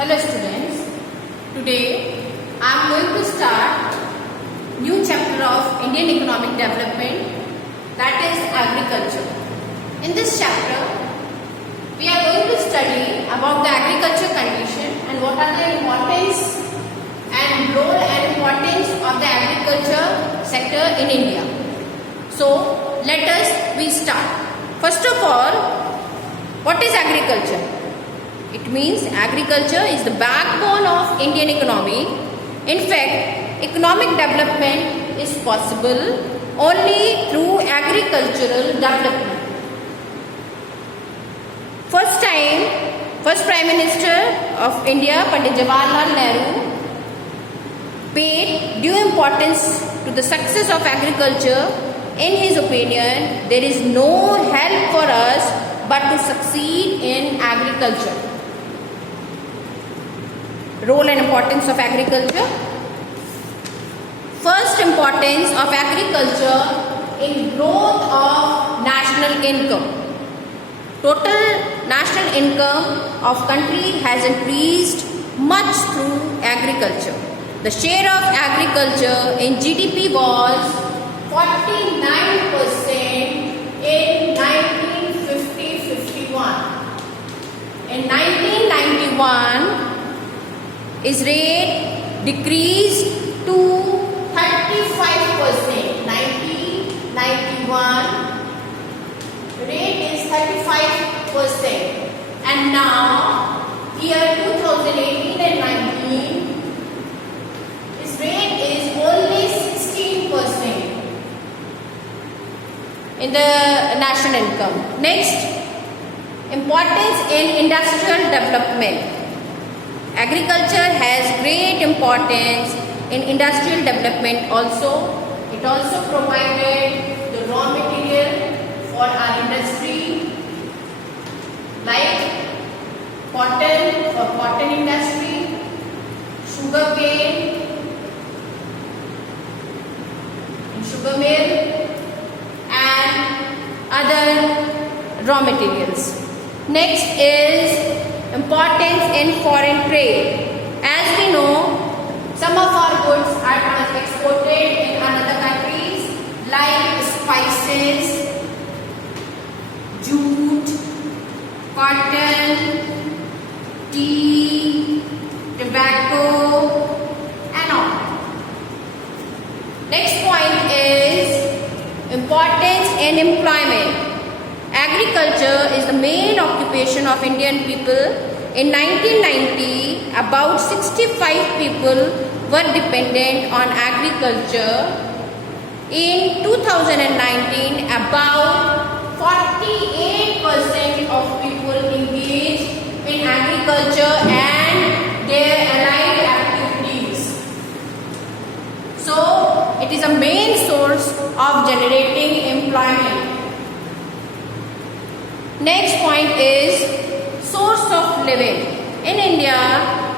Hello students, today I am going to start new chapter of Indian economic development, that is agriculture. In this chapter we are going to study about the agriculture condition and what are the importance and role and importance of the agriculture sector in India. So let us we start. First of all, what is agriculture? It means agriculture is the backbone of Indian economy. In fact, economic development is possible only through agricultural development. First Prime Minister of India, Pandit Jawaharlal Nehru, paid due importance to the success of agriculture. In his opinion, there is no help for us but to succeed in agriculture. Role and importance of agriculture. First importance of agriculture in growth of national income. Total national income of country has increased much through agriculture. The share of agriculture in GDP was 49% in 1950-51. In 1991, its rate decreased to 35%. 1991 rate is 35%, and now year 2018 and 19, its rate is only 16% in the national income. Next, importance in industrial development. Agriculture has great importance in industrial development also. It also provided the raw material for our industry like cotton for cotton industry, sugarcane in sugar mill, and other raw materials. Next is importance in foreign trade. As we know, some of our goods are exported in other countries like spices, jute, cotton, tea, tobacco, and all. Next point is importance in employment. Agriculture is the main occupation of Indian people. In 1990, about 65 people were dependent on agriculture. In 2019, about 48% of people engaged in agriculture and their allied activities. So, it is a main source of generating employment. Next point is source of living. In India,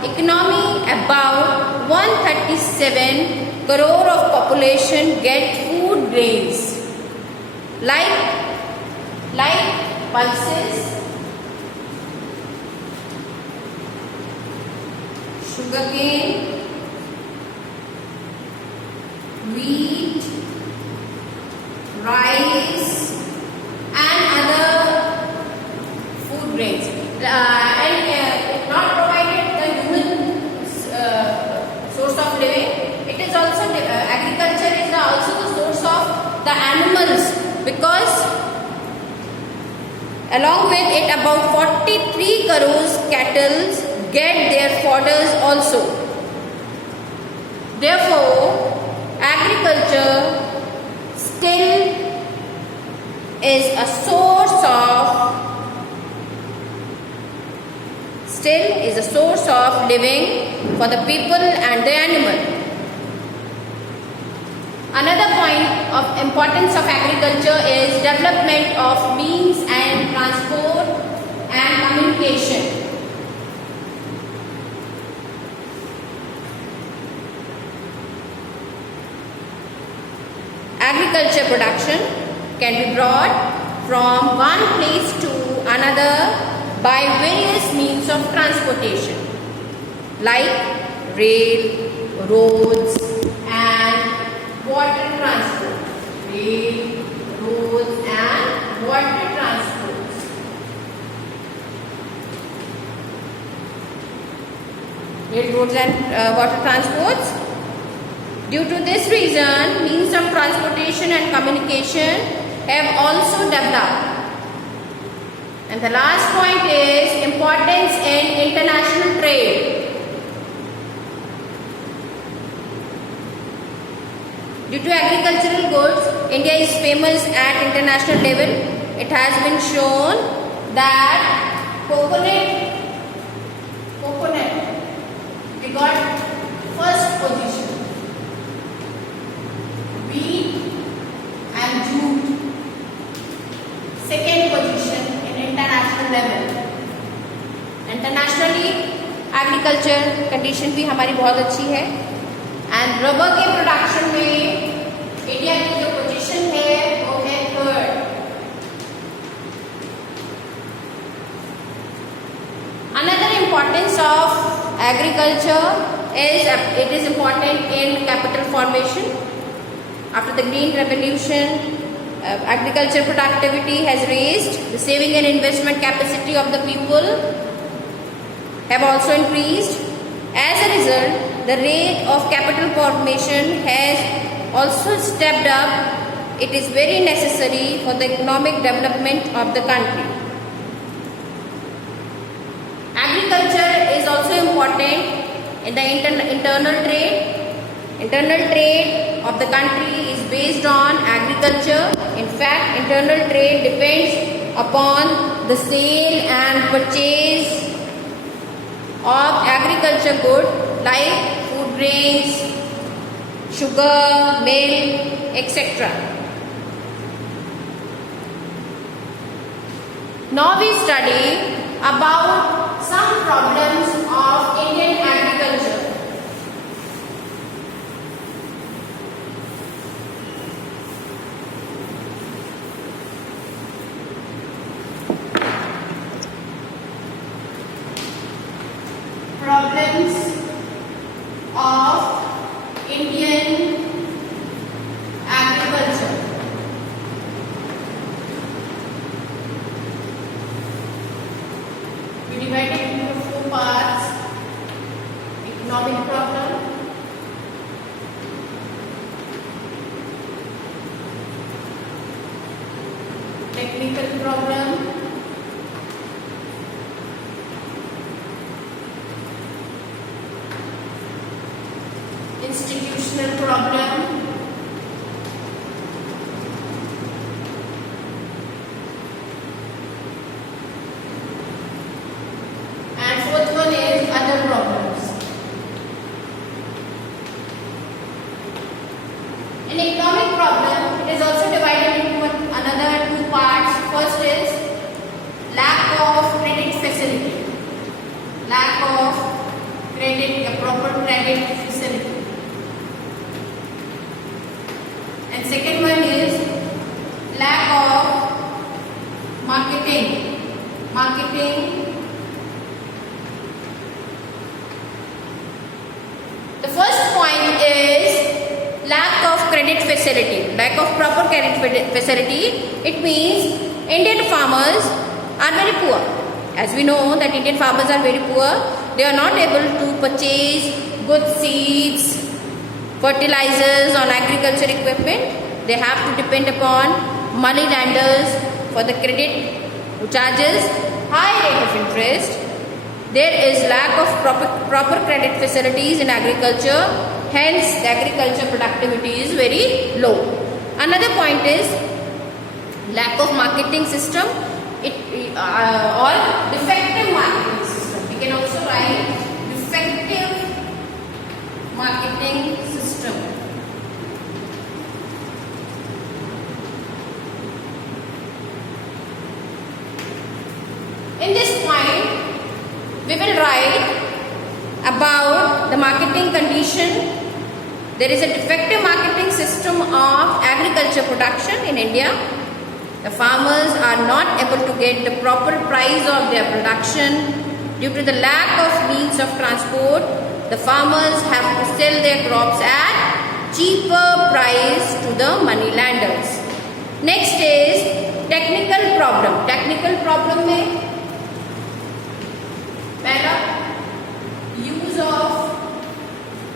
economy about 137 crore of population get food grains like pulses, sugarcane, wheat, rice, and other food grains. Not provided the human source of living. It is also agriculture is also the source of the animals, because along with it about 43 crores cattle get their fodders also. Therefore, agriculture still is a source of living for the people and the animal. Another point of importance of agriculture is development of means and transport and communication. Agriculture production can be brought from one place to another by various means of transportation. like rail, roads and water transport. Rail, roads and water transports. Rail, roads and water transports. Due to this reason, means of transportation and communication have also developed. And the last point is importance in international trade. Due to agricultural goods, India is famous at international level. It has been shown that coconut, we got first position. Wheat and jute, second position in international level. Internationally, agriculture condition भी हमारी बहुत अच्छी है. And rubber के production में India की जो position है वो है third. Another importance of agriculture is it is important in capital formation. After the Green Revolution, agriculture productivity has raised. The saving and investment capacity of the people have also increased. As a result, the rate of capital formation has also stepped up. It is very necessary for the economic development of the country. Agriculture is also important in the internal trade. Internal trade of the country is based on agriculture. In fact, internal trade depends upon the sale and purchase of agriculture goods like food grains, sugar, milk, etc. Now we study about some problems of Indian agriculture. Problems of Indian agriculture. We divide it into four parts: economic problem, technical problem, institutional problem, and fourth one is other problems. In economic problem, it is also divided into another two parts. First is lack of credit facility. Lack of credit, a proper credit facility. And second one is lack of marketing. The first point is lack of credit facility. Lack of proper credit facility. It means Indian farmers are very poor. As we know that Indian farmers are very poor. They are not able to purchase good seeds, fertilizers on agriculture equipment. They have to depend upon money lenders for the credit who charges high rate of interest. There is lack of proper credit facilities in agriculture. Hence, the agriculture productivity is very low. Another point is lack of marketing system or defective marketing system. We can also write defective marketing system. In this point, we will write about the marketing condition. There is a defective marketing system of agriculture production in India. The farmers are not able to get the proper price of their production Due to the lack of means of transport, the farmers have to sell their crops at cheaper price to the moneylanders. Next is technical problem. Technical problem में पहला use of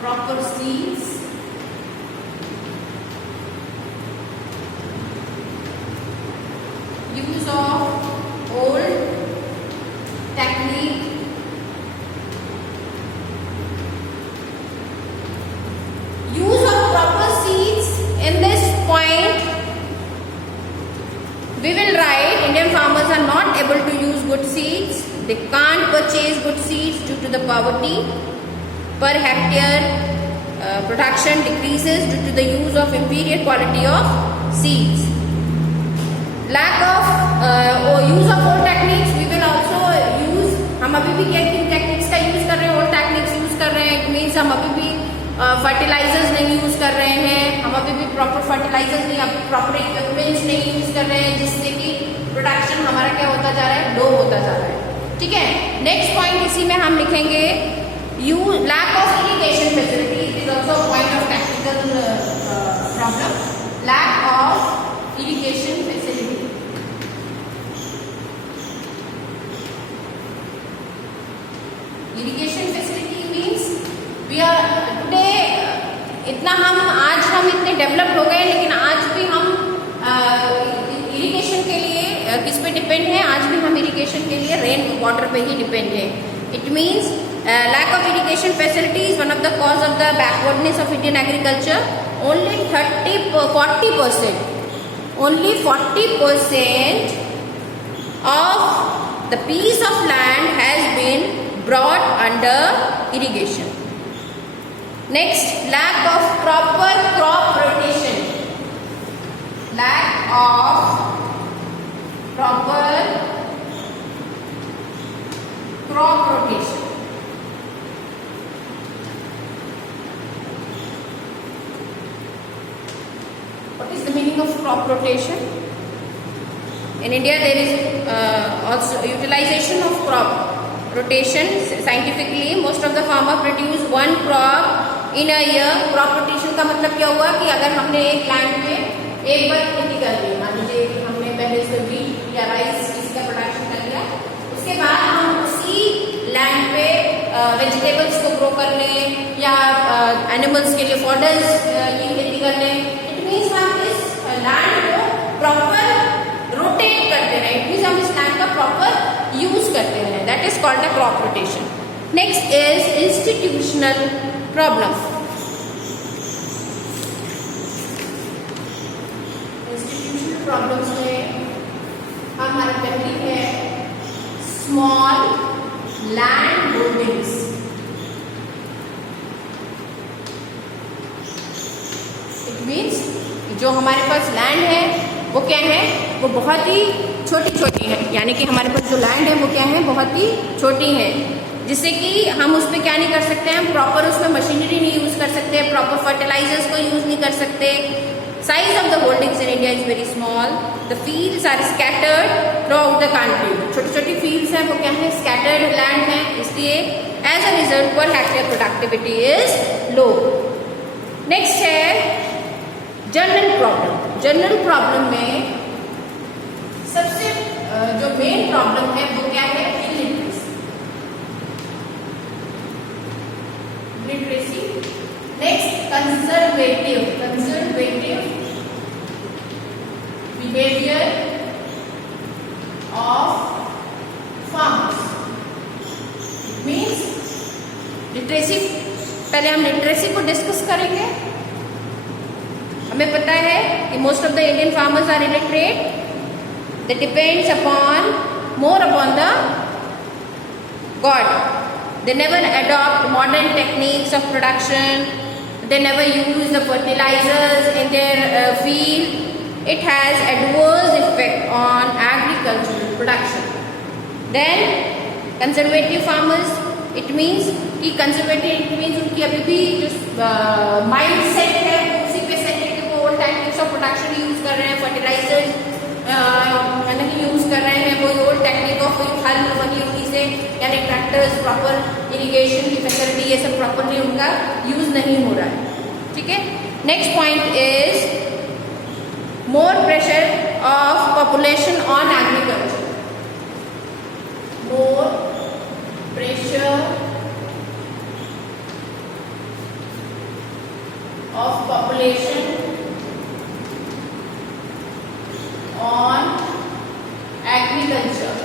proper seeds, use of old technique, use of proper seeds. In this point we will write Indian farmers are not able to use good seeds. They can't purchase good seeds due to the poverty. Per hectare production decreases due to the use of inferior quality of seeds. Lack of use of old techniques. We will also use, हम अभी भी क्या किन techniques का use कर रहे हैं, old techniques use कर रहे हैं. मीन्स हम अभी भी फर्टिलाइजर्स नहीं यूज कर रहे हैं, हम अभी भी प्रॉपर फर्टिलाइजर्स नहीं, प्रॉपर इक्विपमेंट्स नहीं यूज कर रहे हैं, जिससे कि प्रोडक्शन हमारा क्या होता जा रहा है, लो होता जा रहा है. ठीक है. नेक्स्ट पॉइंट इसी में हम लिखेंगे lack of irrigation facility. It is also a point of technical problem. Lack of irrigation facility. Irrigation facility means we are today इतना हम इतने डेवलप हो गए, लेकिन आज भी हम इरिगेशन के लिए किस पे डिपेंड है? आज भी हम इरिगेशन के लिए रेन वाटर पे ही डिपेंड है. It means lack of irrigation facility is one of the cause of the backwardness of Indian agriculture. Only 40% of the piece of land has been brought under irrigation. Next, lack of proper crop rotation. Lack of proper crop rotation. What is the meaning of crop rotation? In India, there is also utilization of crop rotation. Scientifically, most of the farmer produce one crop in a year. Crop rotation का मतलब क्या हुआ कि अगर हमने एक land में एक बार खेती कर ली, मान लीजिए कि हमने पहले से व्हीट या राइस इसका प्रोडक्शन कर लिया, उसके बाद हम उसी लैंड पे वेजिटेबल्स को ग्रो कर लें या एनिमल्स के लिए फॉडर्स की खेती कर लें. मीन्स हम इस लैंड को प्रॉपर रोटेट करते रहे. इट मीन्स हम इस लैंड का प्रॉपर यूज करते रहे. That is called a crop rotation. Next is institutional problem. Institutional problems में हमारी पहली है small land holdings. It means जो हमारे पास लैंड है वो क्या है, वो बहुत ही छोटी छोटी है. यानी कि हमारे पास जो लैंड है वो क्या है, बहुत ही छोटी है, जिससे कि हम उस पर क्या नहीं कर सकते, हम प्रॉपर उसमें मशीनरी नहीं यूज कर सकते, प्रॉपर फर्टिलाइजर्स को यूज नहीं कर सकते. Size of the holdings in India is very small. The fields are scattered throughout the country. छोटी छोटी फील्ड्स हैं, वो क्या है, स्कैटर्ड लैंड है, इसलिए as a result per hectare productivity is low. Next है जनरल प्रॉब्लम. जनरल प्रॉब्लम में सबसे जो मेन प्रॉब्लम है वो क्या है, literacy. Next conservative behaviour of farmers. Means literacy, पहले हम लिटरेसी को डिस्कस करेंगे. हमें पता है कि most of the Indian farmers are illiterate. They depends upon more upon the god. They never adopt modern techniques of production. They never use the fertilizers in their field. It has adverse effect on agricultural production. Then conservative farmers, it means कि conservative it means उनकी अभी भी जो mind set है उसी पे set है कि वो old techniques of production use कर रहे हैं, फर्टिलाइजर्स नहीं यूज कर रहे हैं, वो ओल्ड टेक्निक ऑफ हल वही उन्हीं से, यानी ट्रैक्टर्स, प्रॉपर इरिगेशन की फैसिलिटी, ये सब प्रॉपरली उनका यूज नहीं हो रहा है। ठीक है, next point is more pressure of population on agriculture. More pressure of population on agriculture।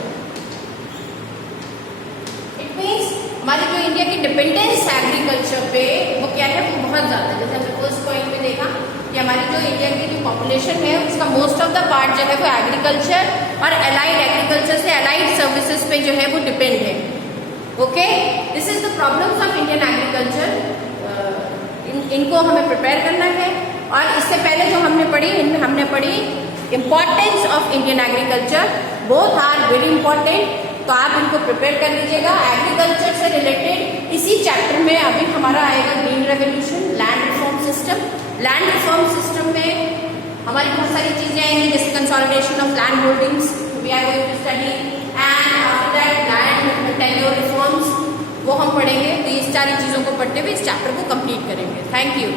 It means हमारी जो इंडिया की डिपेंडेंस एग्रीकल्चर पे वो क्या है, वो बहुत ज़्यादा है। जैसे हमने फर्स्ट पॉइंट में देखा कि हमारी जो इंडिया की जो पॉपुलेशन है उसका मोस्ट ऑफ द पार्ट जो है वो एग्रीकल्चर और अलाइड एग्रीकल्चर से अलाइड सर्विसेज पे जो है वो डिपेंड है। Okay, this is the problems of Indian agriculture. इनको हमें प्रिपेयर करना है। और इससे पहले जो हमने पढ़ी, इनमें हमने पढ़ी importance of Indian agriculture, both are very important, तो आप इनको प्रिपेयर कर लीजिएगा। एग्रीकल्चर से रिलेटेड इसी चैप्टर में अभी हमारा आएगा green revolution, land reform system. Land reform system में हमारी बहुत सारी चीजें आएंगी, जैसे consolidation of land holdings we are going to study, and after that land tenure reforms, वो हम पढ़ेंगे। तो इस सारी चीज़ों को पढ़ते हुए इस चैप्टर को कंप्लीट करेंगे। Thank you.